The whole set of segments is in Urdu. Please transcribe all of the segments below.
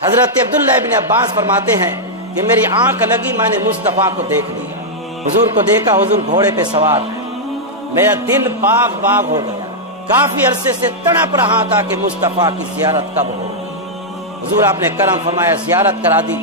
حضرت عبداللہ ابن عباس فرماتے ہیں کہ میری آنکھ لگی، میں نے مصطفیٰ کو دیکھ لیا، حضور کو دیکھا، حضور گھوڑے پہ سوار ہے، میرا دل باغ باغ ہو گیا، کافی عرصے سے تڑپ رہا تھا کہ مصطفیٰ کی زیارت کب ہو۔ حضور آپ نے کرم فرمایا، زیارت کرا دی،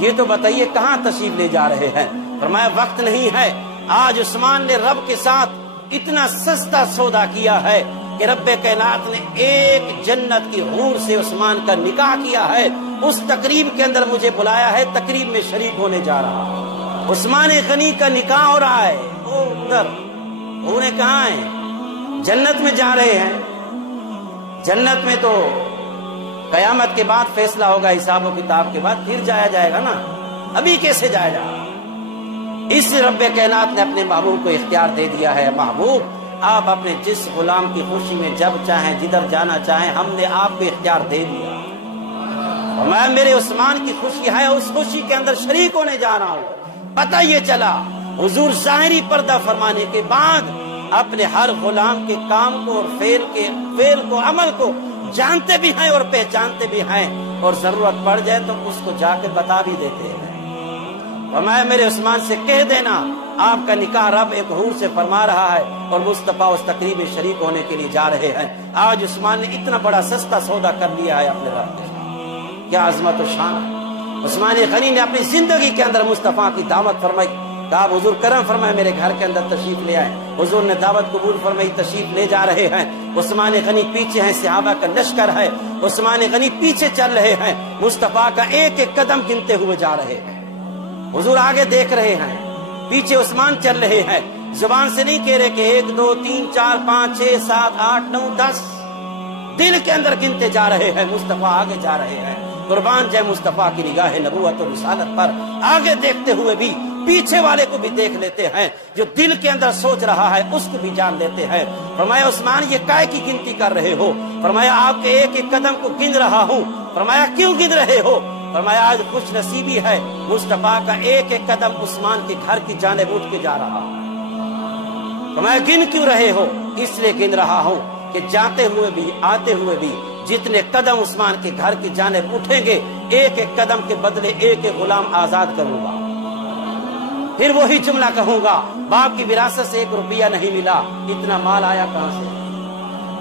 یہ تو بتائیے کہاں تشریف لے جا رہے ہیں؟ فرمایا وقت نہیں ہے، آج عثمان نے رب کے ساتھ اتنا سستا سودا کیا ہے کہ رب کائنات نے ایک جنت کی حور سے عثمان کا نکاح کیا ہے، اس تقریب کے اندر مجھے بلایا ہے، تقریب میں شریک ہونے جا رہا ہوں۔ عثمان غنی کا نکاح ہو رہا ہے، وہ ادھر حوریں کہاں ہیں؟ جنت میں جا رہے ہیں۔ جنت میں تو قیامت کے بعد فیصلہ ہوگا، حساب و کتاب کے بعد پھر جایا جائے گا نا، ابھی کیسے جایا جائے گا؟ اس رب کائنات نے اپنے محبوب کو اختیار دے دیا ہے، محبوب آپ اپنے جس غلام کی خوشی میں جب چاہیں جدھر جانا چاہیں، ہم نے آپ کو اختیار دے دیا، اور میں میرے عثمان کی خوشی ہے، اس خوشی کے اندر شریک ہونے جا رہا ہوں۔ پتہ یہ چلا حضور ظاہری پردہ فرمانے کے بعد اپنے ہر غلام کے کام کو اور فعل کو، عمل کو جانتے بھی ہیں اور پہچانتے بھی ہیں، اور ضرورت پڑ جائے تو اس کو جا کے بتا بھی دیتے ہیں۔ فرمایا میرے عثمان سے کہہ دینا آپ کا نکاح رب ایک حور سے فرما رہا ہے، اور مصطفیٰ اس تقریب میں شریک ہونے کے لیے جا رہے ہیں۔ آج عثمان نے اتنا بڑا سستا سودا کر لیا ہے اپنے رب کے ساتھ، کیا عظمت و شان۔ عثمان غنی نے اپنی زندگی کے اندر مصطفیٰ کی دعوت فرمائی، کہا حضور کرم فرمائے میرے گھر کے اندر تشریف لے آئے، حضور نے دعوت قبول فرمائی، تشریف لے جا رہے ہیں۔ عثمان غنی پیچھے ہیں، صحابہ کا لشکر ہے، عثمان غنی پیچھے چل رہے ہیں، مصطفیٰ کا ایک ایک قدم گنتے ہوئے جا رہے ہیں۔ حضور آگے دیکھ رہے ہیں، پیچھے عثمان چل رہے ہیں، زبان سے نہیں کہہ رہے کہ 1 2 3 4 5 6 7 8 9 10، دل کے اندر گنتے جا رہے ہیں، مصطفیٰ آگے جا رہے ہیں۔ قربان جائے مصطفیٰ کی نگاہ نبوت اور رسالت پر، آگے دیکھتے ہوئے بھی پیچھے والے کو بھی دیکھ لیتے ہیں، جو دل کے اندر سوچ رہا ہے اس کو بھی جان لیتے ہیں۔ فرمایا عثمان یہ کائے کی گنتی کر رہے ہو؟ فرمایا آپ کے ایک ایک قدم کو گن رہا ہوں۔ فرمایا کیوں گن رہے ہو؟ فرمایا آج خوش نصیبی ہے، مصطفیٰ کا ایک ایک قدم عثمان کے گھر کی جانب اٹھ کے جا رہا ہوں۔ فرمایا گن کیوں رہے ہو؟ اس لیے گن رہا ہوں کہ جاتے ہوئے بھی آتے ہوئے بھی جتنے قدم عثمان کے گھر کی جانب اٹھیں گے، ایک ایک قدم کے بدلے ایک ایک غلام آزاد کروں گا۔ پھر وہی جملہ کہوں گا، باپ کی وراثت سے 1 روپیہ نہیں ملا، اتنا مال آیا کہاں سے؟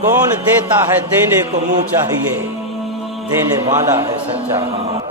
کون دیتا ہے دینے کو منہ چاہیے، دینے والا ہے سچا ہمارا۔